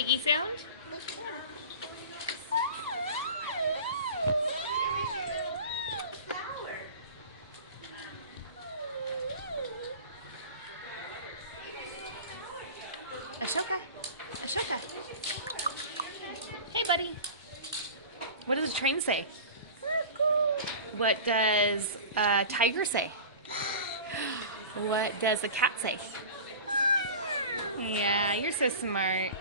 piggy sound? Ashoka. Ashoka. Hey, buddy. What does the train say? What does a tiger say? What does a cat say? Yeah, you're so smart.